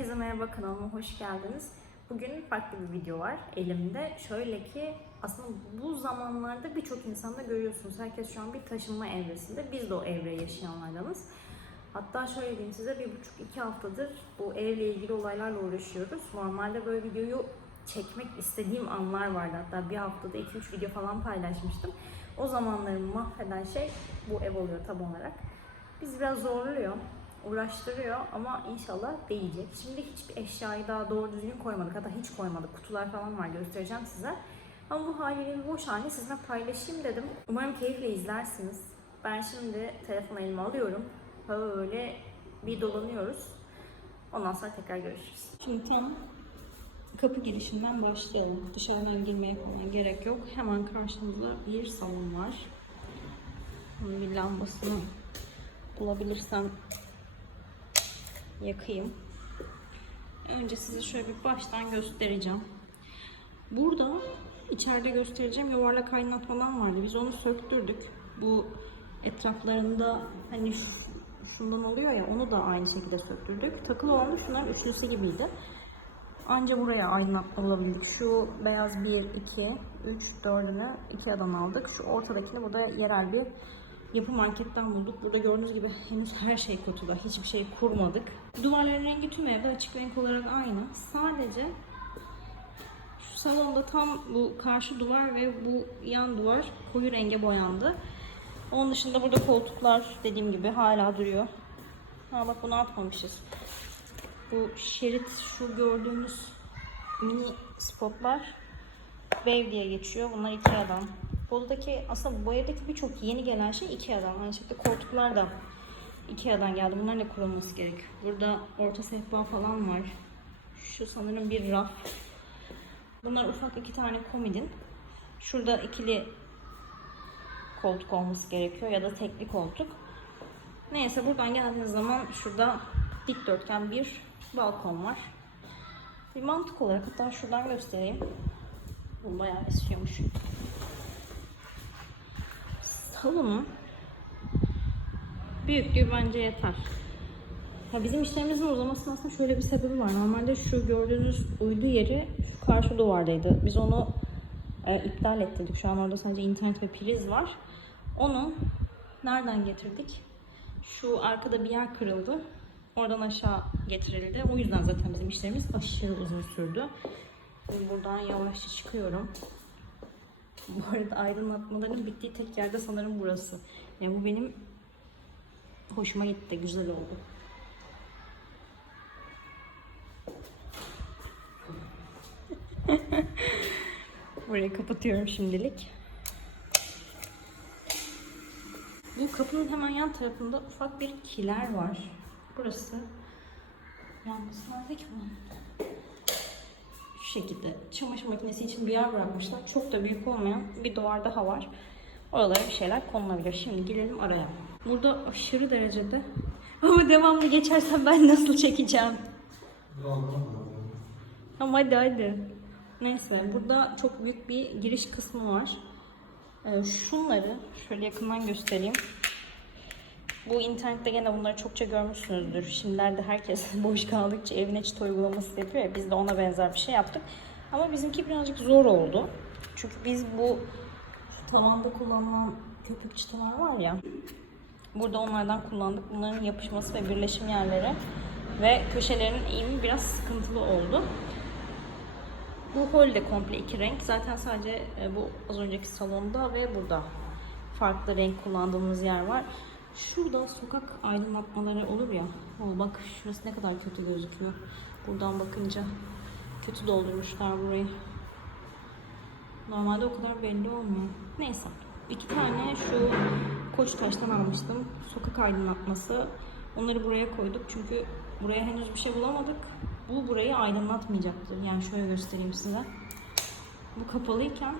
Herkese merhaba kanalıma hoş geldiniz. Bugün farklı bir video var elimde. Şöyle ki aslında bu zamanlarda birçok insanda görüyorsunuz. Herkes şu an bir taşınma evresinde. Biz de o evreye yaşayanlardanız. Hatta şöyle diyeyim size bir buçuk iki haftadır bu evle ilgili olaylarla uğraşıyoruz. Normalde böyle videoyu çekmek istediğim anlar vardı. Hatta bir haftada 2-3 video falan paylaşmıştım. O zamanlarımı mahveden şey bu ev oluyor tam olarak. Biz biraz zorluyor, uğraştırıyor ama inşallah değecek. Şimdi hiçbir eşyayı daha doğru düzgün koymadık. Hatta hiç koymadık. Kutular falan var göstereceğim size. Ama bu haliyle bir boş halini sizinle paylaşayım dedim. Umarım keyifle izlersiniz. Ben şimdi telefonu elime alıyorum. Böyle bir dolanıyoruz. Ondan sonra tekrar görüşürüz. Şimdi tam kapı girişinden başlayalım. Dışarıdan girmeye falan gerek yok. Hemen karşımızda bir salon var. Bir lambasını bulabilirsem yakayım. Önce size şöyle bir baştan göstereceğim. Burada içeride göstereceğim yuvarlak aydınlatmadan vardı. Biz onu söktürdük. Bu etraflarında hani şundan oluyor ya onu da aynı şekilde söktürdük. Takılı olan da şunların üçlüsü gibiydi. Anca buraya aydınlatma bulabildik. Şu beyaz 1, 2, 3, 4'ünü Ikea'dan aldık. Şu ortadakini burada yerel bir yapı marketten bulduk. Burada gördüğünüz gibi henüz her şey kutuda. Hiçbir şey kurmadık. Duvarların rengi tüm evde açık renk olarak aynı. Sadece şu salonda tam bu karşı duvar ve bu yan duvar koyu renge boyandı. Onun dışında burada koltuklar dediğim gibi hala duruyor. Ha bak bunu atmamışız. Bu şerit şu gördüğünüz mini spotlar Wave diye geçiyor. Bunlar Ikea'dan. Buradaki aslında bu evdeki birçok yeni gelen şey Ikea'dan. Aynı şekilde koltuklar da Ikea'dan geldi. Bunlarla kurulması gerekiyor. Burada orta sehpa falan var. Şu sanırım bir raf. Bunlar ufak iki tane komodin. Şurada ikili koltuk olması gerekiyor ya da tekli koltuk. Neyse buradan geldiğiniz zaman şurada dikdörtgen bir balkon var. Bir mantık olarak hatta şuradan göstereyim. Bu bayağı esiyormuş. Salonun büyüklüğü bence yeter. Ya bizim işlerimizin uzamasının aslında şöyle bir sebebi var. Normalde şu gördüğünüz uydu yeri şu karşı duvardaydı. Biz onu e, iptal ettirdik. Şu an orada sadece internet ve priz var. Onu nereden getirdik? Şu arkada bir yer kırıldı. Oradan aşağı getirildi. O yüzden zaten bizim işlerimiz aşırı uzun sürdü. Buradan yavaşça çıkıyorum. Bu arada aydınlatmaların bittiği tek yerde sanırım burası. Yani bu benim hoşuma gitti, güzel oldu. Burayı kapatıyorum şimdilik. Bu kapının hemen yan tarafında ufak bir kiler var. Burası yanması nerede ki bunun? Şekilde çamaşır makinesi için bir yer bırakmışlar. Çok da büyük olmayan bir duvar daha var. Oralara bir şeyler konulabilir. Şimdi girelim araya. Burada aşırı derecede ama devamlı geçersem ben nasıl çekeceğim? Tamam hadi hadi. Neyse burada çok büyük bir giriş kısmı var. Ee, şunları şöyle yakından göstereyim. Bu internette gene bunları çokça görmüşsünüzdür. Şimdilerde herkes boş kaldıkça evine çıta uygulaması yapıyor ya. Biz de ona benzer bir şey yaptık. Ama bizimki birazcık zor oldu. Çünkü biz bu tavanda kullanılan köpük çıtalar var ya. Burada onlardan kullandık. Bunların yapışması ve birleşim yerleri ve köşelerinin eğimi biraz sıkıntılı oldu. Bu hol de komple iki renk. Zaten sadece e, bu az önceki salonda ve burada farklı renk kullandığımız yer var. Şurada sokak aydınlatmaları olur ya. Oo, bak şurası ne kadar kötü gözüküyor. Buradan bakınca kötü doldurmuşlar burayı. Normalde o kadar belli olmuyor. Neyse. iki tane şu Koçtaş'tan almıştım. Sokak aydınlatması. Onları buraya koyduk çünkü buraya henüz bir şey bulamadık. Bu burayı aydınlatmayacaktır. Yani şöyle göstereyim size. Bu kapalıyken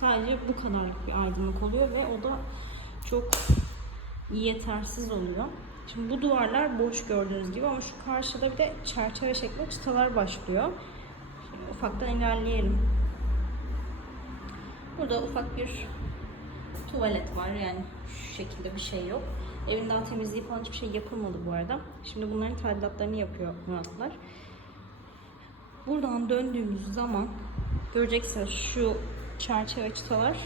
sadece bu kadarlık bir aydınlık oluyor ve o da çok yetersiz oluyor. Şimdi bu duvarlar boş gördüğünüz gibi ama şu karşıda bir de çerçeve şeklinde çıtalar başlıyor. Şimdi ufaktan ilerleyelim. Burada ufak bir tuvalet var yani şu şekilde bir şey yok. Evin daha temizliği falan hiçbir şey yapılmadı bu arada. Şimdi bunların tadilatlarını yapıyor Muratlar. Buradan döndüğümüz zaman göreceksiniz şu çerçeve çıtalar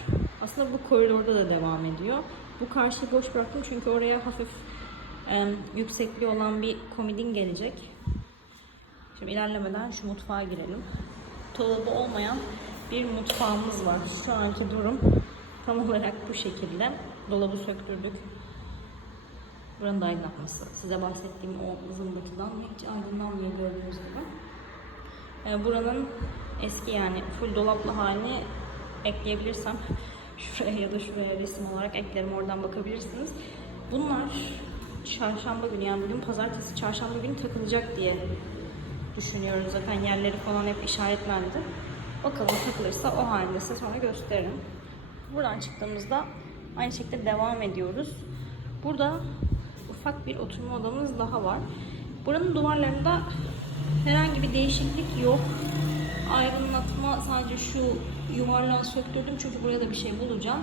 aslında bu koridorda da devam ediyor. Bu karşıyı boş bıraktım çünkü oraya hafif em, yüksekliği olan bir komodin gelecek. Şimdi ilerlemeden şu mutfağa girelim. Dolabı olmayan bir mutfağımız var. Şu anki durum tam olarak bu şekilde. Dolabı söktürdük. Buranın da aydınlatması. Size bahsettiğim o zımbırtıdan hiç aydınlanmıyor gördüğünüz gibi. Ee, Buranın eski yani full dolaplı halini ekleyebilirsem şuraya ya da şuraya resim olarak eklerim oradan bakabilirsiniz. Bunlar çarşamba günü yani bugün pazartesi çarşamba günü takılacak diye düşünüyoruz. Zaten yerleri falan hep işaretlendi. Bakalım takılırsa o halinde size sonra gösteririm. Buradan çıktığımızda aynı şekilde devam ediyoruz. Burada ufak bir oturma odamız daha var. Buranın duvarlarında herhangi bir değişiklik yok. Aydınlatma sadece şu yuvarlağı söktürdüm çünkü buraya da bir şey bulacağım.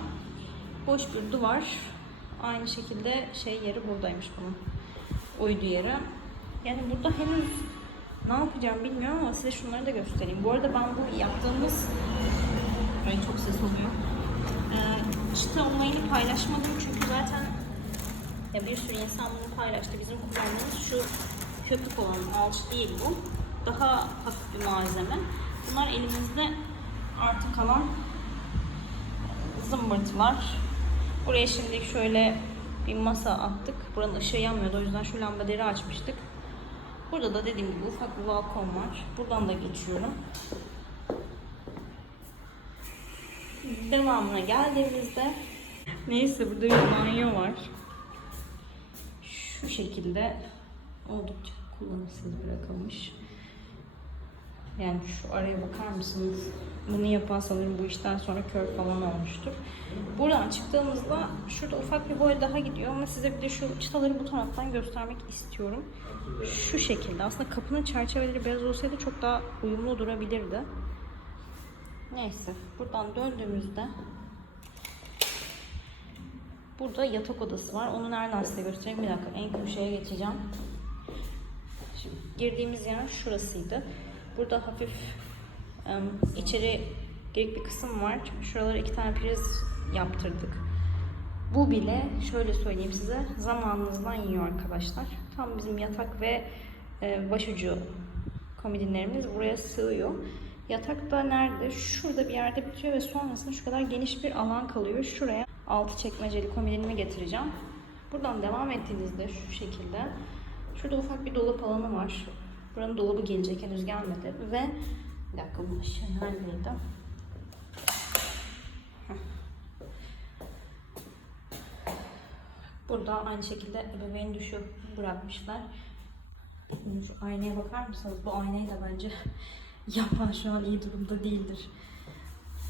Boş bir duvar. Aynı şekilde şey yeri buradaymış bunun. Uydu yeri. Yani burada henüz ne yapacağım bilmiyorum ama size şunları da göstereyim. Bu arada ben bu yaptığımız Ay çok ses oluyor. Ee, çıta olayını paylaşmadım çünkü zaten ya bir sürü insan bunu paylaştı. Bizim kullandığımız şu köpük olan alç değil bu. Daha hafif bir malzeme. Bunlar elimizde artık kalan zımbırtılar. Buraya şimdi şöyle bir masa attık. Buranın ışığı yanmıyordu o yüzden şu lambaları açmıştık. Burada da dediğim gibi ufak bir balkon var. Buradan da geçiyorum. Devamına geldiğimizde neyse burada bir banyo var. Şu şekilde oldukça kullanışsız bırakılmış. Yani şu araya bakar mısınız? Bunu yapan sanırım bu işten sonra kör falan olmuştur. Buradan çıktığımızda şurada ufak bir boy daha gidiyor ama size bir de şu çıtaları bu taraftan göstermek istiyorum. Şu şekilde. Aslında kapının çerçeveleri beyaz olsaydı çok daha uyumlu durabilirdi. Neyse. Buradan döndüğümüzde burada yatak odası var. Onu nereden size göstereyim? Bir dakika. En köşeye geçeceğim. Şimdi girdiğimiz yer şurasıydı. Burada hafif em, içeri girik bir kısım var. Şuralara iki tane priz yaptırdık. Bu bile şöyle söyleyeyim size zamanınızdan yiyor arkadaşlar. Tam bizim yatak ve e, başucu komodinlerimiz buraya sığıyor. Yatak da nerede? Şurada bir yerde bitiyor ve sonrasında şu kadar geniş bir alan kalıyor. Şuraya altı çekmeceli komodinimi getireceğim. Buradan devam ettiğinizde şu şekilde şurada ufak bir dolap alanı var. Buranın dolabı gelecek henüz gelmedi ve bir dakika bu şey neredeydi? Burada aynı şekilde ebeveyn düşü bırakmışlar. Şu aynaya bakar mısınız? Bu aynayı da bence yapan şu an iyi durumda değildir.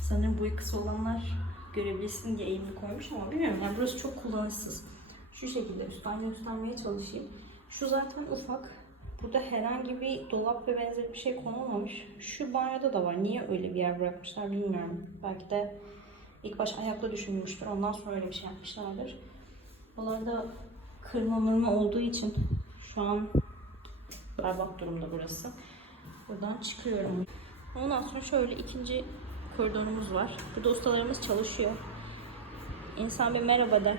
Sanırım boyu kısa olanlar görebilsin diye eğimli koymuş ama bilmiyorum yani burası çok kullanışsız. Şu şekilde üstten göstermeye çalışayım. Şu zaten ufak. Burada herhangi bir dolap ve benzeri bir şey konulmamış. Şu banyoda da var. Niye öyle bir yer bırakmışlar bilmiyorum. Belki de ilk baş ayakta düşünmüştür. Ondan sonra öyle bir şey yapmışlardır. Buralarda kırma mırma olduğu için şu an berbat durumda burası. Buradan çıkıyorum. Ondan sonra şöyle ikinci koridorumuz var. Burada ustalarımız çalışıyor. İnsan bir merhaba der.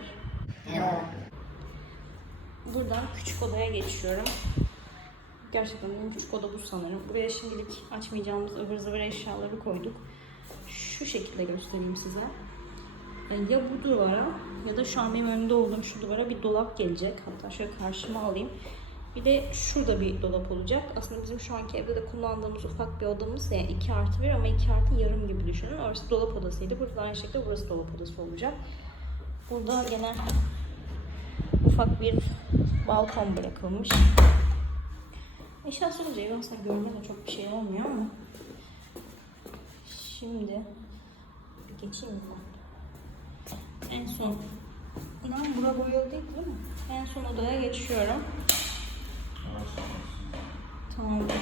Buradan küçük odaya geçiyorum. Gerçekten en küçük oda bu sanırım. Buraya şimdilik açmayacağımız ıvır zıvır eşyaları koyduk. Şu şekilde göstereyim size. Yani ya bu duvara ya da şu an benim önünde olduğum şu duvara bir dolap gelecek. Hatta şöyle karşıma alayım. Bir de şurada bir dolap olacak. Aslında bizim şu anki evde de kullandığımız ufak bir odamız yani 2 artı 1 ama 2 artı yarım gibi düşünün. Orası dolap odasıydı. Burada aynı şekilde burası dolap odası olacak. Burada gene ufak bir balkon bırakılmış. Eşya sorunca ev aslında görmede çok bir şey olmuyor ama şimdi geçeyim mi? En son Lan bura boyalı değil değil mi? En son odaya geçiyorum. Tamamdır.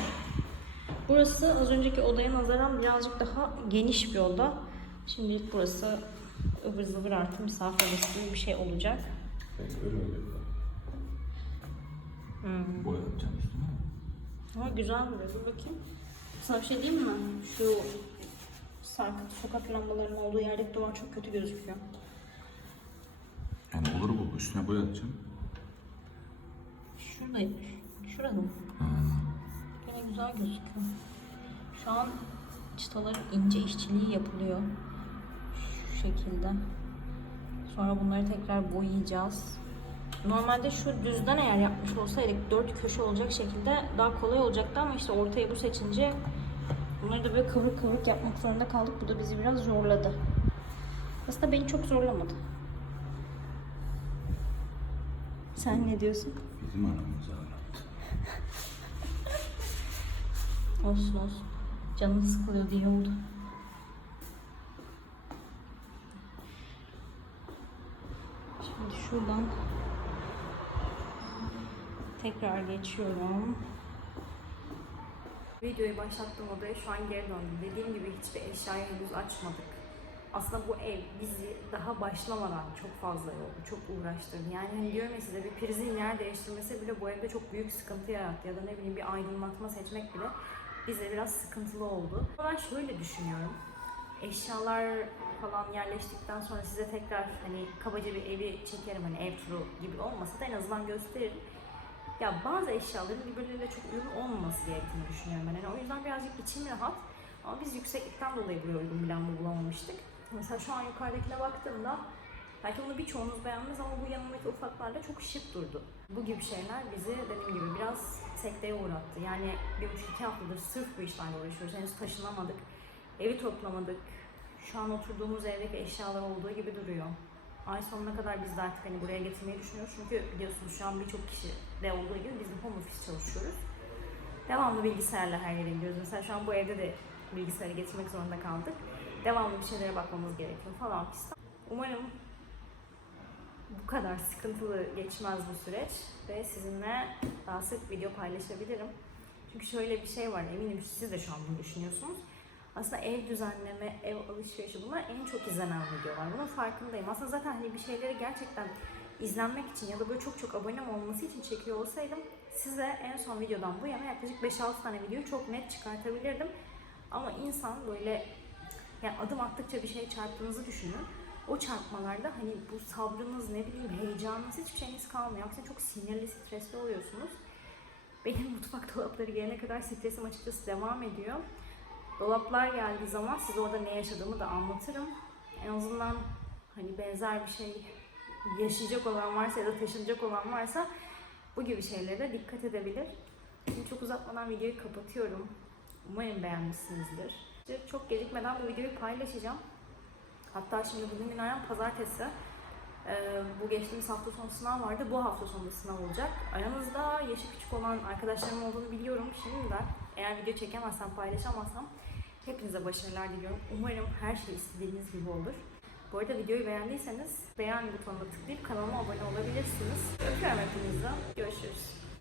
Burası az önceki odaya nazaran birazcık daha geniş bir oda. Şimdilik burası ıvır zıvır artı misafir odası gibi bir şey olacak. Peki öyle öyle. Hmm. Boya atacağım üstüne. Ama güzel duruyor. Dur bakayım. Sana bir şey diyeyim mi? Şu sarkıt sokak lambalarının olduğu yerdeki duvar çok kötü gözüküyor. Yani olur bu. Üstüne boya atacağım. Şuradaymış. Şurada mı? Yine güzel gözüküyor. Şu an çıtaların ince işçiliği yapılıyor. Şu şekilde. Sonra bunları tekrar boyayacağız. Normalde şu düzden eğer yapmış olsaydık dört köşe olacak şekilde daha kolay olacaktı ama işte ortaya bu seçince bunları da böyle kıvrık kıvrık yapmak zorunda kaldık. Bu da bizi biraz zorladı. Aslında beni çok zorlamadı. Sen ne diyorsun? Bizim aramız ağlattı. Olsun olsun. Canım sıkılıyor diye oldu. Şimdi şuradan tekrar geçiyorum. Videoyu başlattığım odaya şu an geri döndüm. Dediğim gibi hiçbir eşyayı henüz açmadık. Aslında bu ev bizi daha başlamadan çok fazla yordu, çok uğraştırdı. Yani hani diyorum ya size bir prizin yer değiştirmesi bile bu evde çok büyük sıkıntı yarattı. Ya da ne bileyim bir aydınlatma seçmek bile bize biraz sıkıntılı oldu. Ben şöyle düşünüyorum. Eşyalar falan yerleştikten sonra size tekrar hani kabaca bir evi çekerim hani ev turu gibi olmasa da en azından gösteririm. Ya bazı eşyaların birbirleriyle çok uyumlu olmaması gerektiğini düşünüyorum ben. Yani o yüzden birazcık içim rahat. Ama biz yükseklikten dolayı buraya uygun bir lamba bulamamıştık. Mesela şu an yukarıdakine baktığımda belki onu birçoğunuz beğenmez ama bu yanındaki ufaklarla çok şık durdu. Bu gibi şeyler bizi dediğim gibi biraz sekteye uğrattı. Yani bir buçuk iki haftadır sırf bu işlerle uğraşıyoruz. Henüz taşınamadık. Evi toplamadık. Şu an oturduğumuz evdeki eşyalar olduğu gibi duruyor. Ay sonuna kadar biz de artık hani buraya getirmeyi düşünüyoruz. Çünkü biliyorsunuz şu an birçok kişi de olduğu gibi biz de home office çalışıyoruz. Devamlı bilgisayarla her yere gidiyoruz. Mesela şu an bu evde de bilgisayarı getirmek zorunda kaldık. Devamlı bir şeylere bakmamız gerekiyor falan fistan. Umarım bu kadar sıkıntılı geçmez bu süreç ve sizinle daha sık video paylaşabilirim. Çünkü şöyle bir şey var, eminim siz de şu an bunu düşünüyorsunuz. Aslında ev düzenleme, ev alışverişi bunlar en çok izlenen videolar. Bunun farkındayım. Aslında zaten hani bir şeyleri gerçekten izlenmek için ya da böyle çok çok abonem olması için çekiyor olsaydım size en son videodan bu yana yaklaşık 5-6 tane videoyu çok net çıkartabilirdim. Ama insan böyle yani adım attıkça bir şey çarptığınızı düşünün. O çarpmalarda hani bu sabrınız, ne bileyim heyecanınız hiçbir şeyiniz kalmıyor. Aksine çok sinirli, stresli oluyorsunuz. Benim mutfak dolapları gelene kadar stresim açıkçası devam ediyor. Dolaplar geldiği zaman size orada ne yaşadığımı da anlatırım. En azından hani benzer bir şey yaşayacak olan varsa ya da taşınacak olan varsa bu gibi şeylere dikkat edebilir. Şimdi çok uzatmadan videoyu kapatıyorum. Umarım beğenmişsinizdir. Çok gecikmeden bu videoyu paylaşacağım. Hatta şimdi bugün günlerden pazartesi. Ee, bu geçtiğimiz hafta sonu sınav vardı. Bu hafta sonu sınav olacak. Aranızda yaşı küçük olan arkadaşlarım olduğunu biliyorum şimdiden. Eğer video çekemezsem, paylaşamazsam hepinize başarılar diliyorum. Umarım her şey istediğiniz gibi olur. Bu arada videoyu beğendiyseniz beğen butonuna tıklayıp kanalıma abone olabilirsiniz. Öpüyorum hepinizi. Görüşürüz.